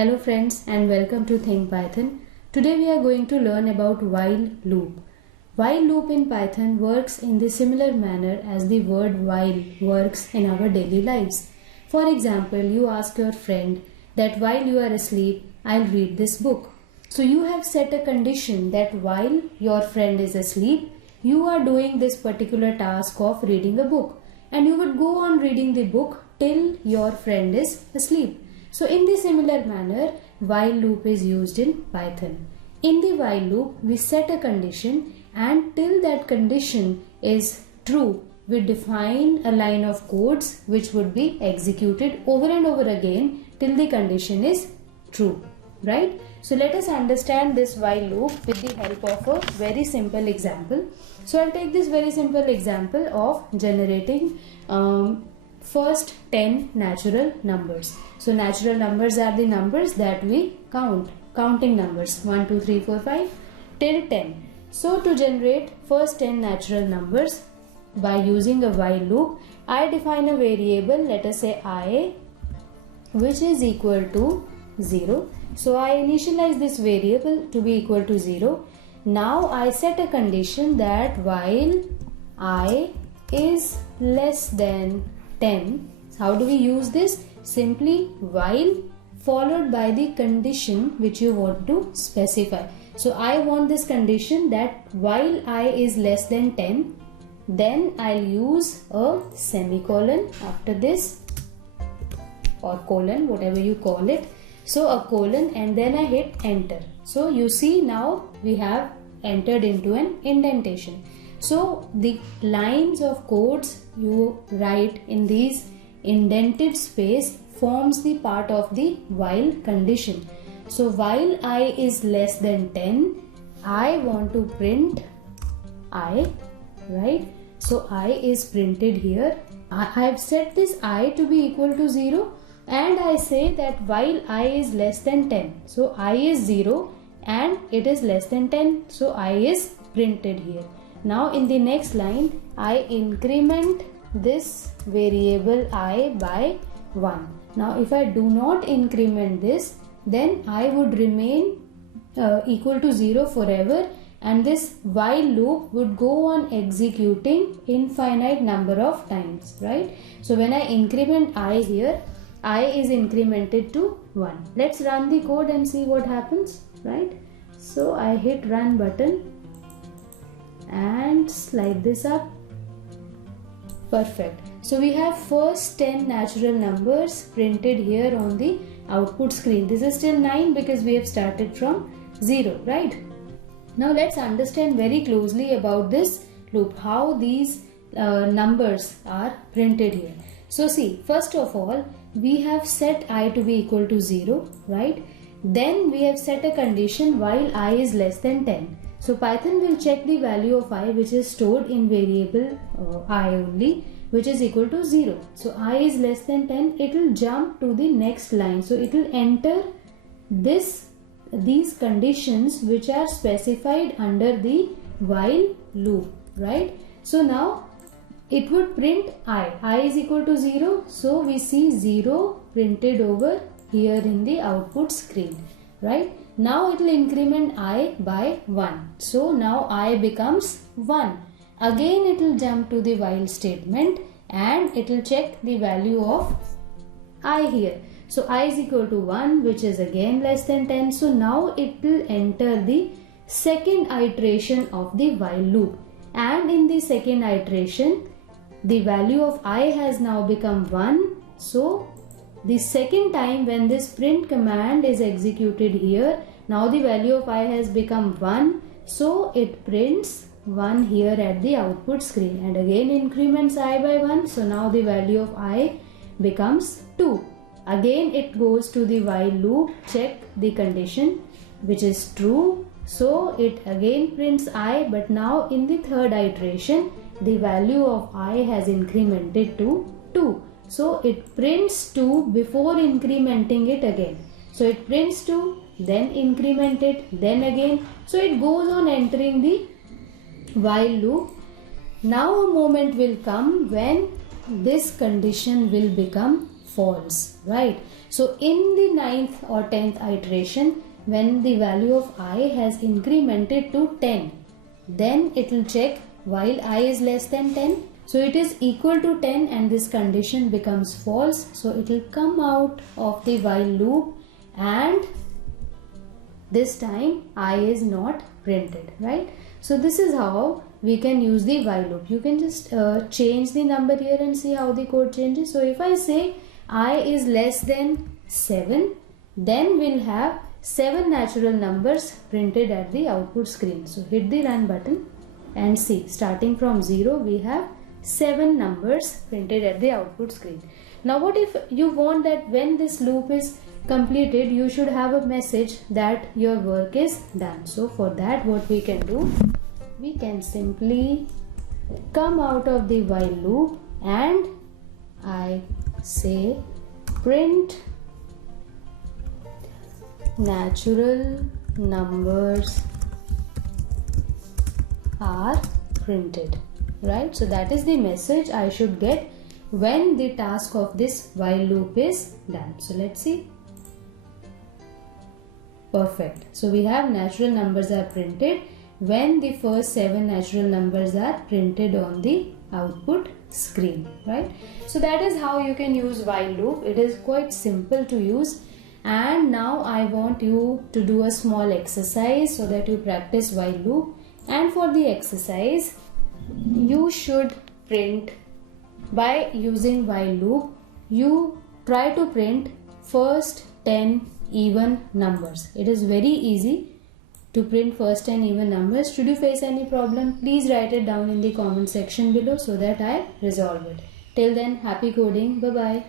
Hello friends and welcome to Think Python. Today we are going to learn about while loop. While loop in Python works in the similar manner as the word while works in our daily lives. For example, you ask your friend that while you are asleep, I'll read this book. So you have set a condition that while your friend is asleep, you are doing this particular task of reading a book, and you would go on reading the book till your friend is asleep. So in the similar manner, while loop is used in Python. In the while loop, we set a condition, and till that condition is true, we define a line of codes which would be executed over and over again till the condition is true, right? So let us understand this while loop with the help of a very simple example. So I'll take this very simple example of generating first 10 natural numbers. So natural numbers are the numbers that we count, counting numbers 1, 2, 3, 4, 5 till 10. So to generate first 10 natural numbers by using a while loop, I define a variable, let us say I, which is equal to 0. So I initialize this variable to be equal to 0. Now I set a condition that while I is less than 10. How do we use this? Simply while followed by the condition which you want to specify. So I want this condition that while I is less than 10, then I'll use a semicolon after this, or colon, whatever you call it. So a colon, and then I hit enter. So you see now we have entered into an indentation. So the lines of codes you write in these indented space forms the part of the while condition. So while I is less than 10, I want to print I, right? So I is printed here. I have set this I to be equal to 0, and I say that while I is less than 10. So I is 0 and it is less than 10. So I is printed here. Now in the next line, I increment this variable I by 1. Now if I do not increment this, then I would remain equal to 0 forever, and this while loop would go on executing infinite number of times, right? So when I increment I here, I is incremented to 1. Let's run the code and see what happens, right? So I hit run button and slide this up. Perfect. So we have first 10 natural numbers printed here on the output screen. This is still 9 because we have started from 0, right? Now let's understand very closely about this loop, how these numbers are printed here. So see, first of all, we have set I to be equal to 0, right? Then we have set a condition while I is less than 10. So Python will check the value of I which is stored in variable I only, which is equal to 0. So I is less than 10, it will jump to the next line. So it will enter these conditions which are specified under the while loop, right? So now it would print I is equal to 0. So we see 0 printed over here in the output screen, right? Now it will increment I by 1. So now I becomes 1. Again it will jump to the while statement and it will check the value of I here. So I is equal to 1, which is again less than 10. So now it will enter the second iteration of the while loop. And in the second iteration, the value of I has now become 1. So the second time when this print command is executed here, now the value of I has become 1. So it prints 1 here at the output screen and again increments I by 1. So now the value of I becomes 2. Again it goes to the while loop, check the condition which is true. So it again prints I, but now in the third iteration, the value of I has incremented to 2. So it prints 2 before incrementing it again. So it prints 2, then increment it, then again. So it goes on entering the while loop. Now a moment will come when this condition will become false, right? So in the 9th or 10th iteration, when the value of I has incremented to 10, then it will check while I is less than 10. So it is equal to 10 and this condition becomes false. So it will come out of the while loop and this time I is not printed, right? So this is how we can use the while loop. You can just change the number here and see how the code changes. So if I say I is less than 7, then we'll have 7 natural numbers printed at the output screen. So hit the run button and see, starting from 0 we have 7 numbers printed at the output screen. Now what if you want that when this loop is completed, you should have a message that your work is done. So for that, what we can do, we can simply come out of the while loop and I say print natural numbers are printed, right? So that is the message I should get when the task of this while loop is done. So let's see. Perfect. So we have natural numbers are printed when the first 7 natural numbers are printed on the output screen, right? So that is how you can use while loop. It is quite simple to use. And now I want you to do a small exercise so that you practice while loop. And for the exercise, you should print by using while loop. You try to print first 10 even numbers. It is very easy to print first 10 even numbers. Should you face any problem, please write it down in the comment section below so that I resolve it. Till then, happy coding. Bye bye.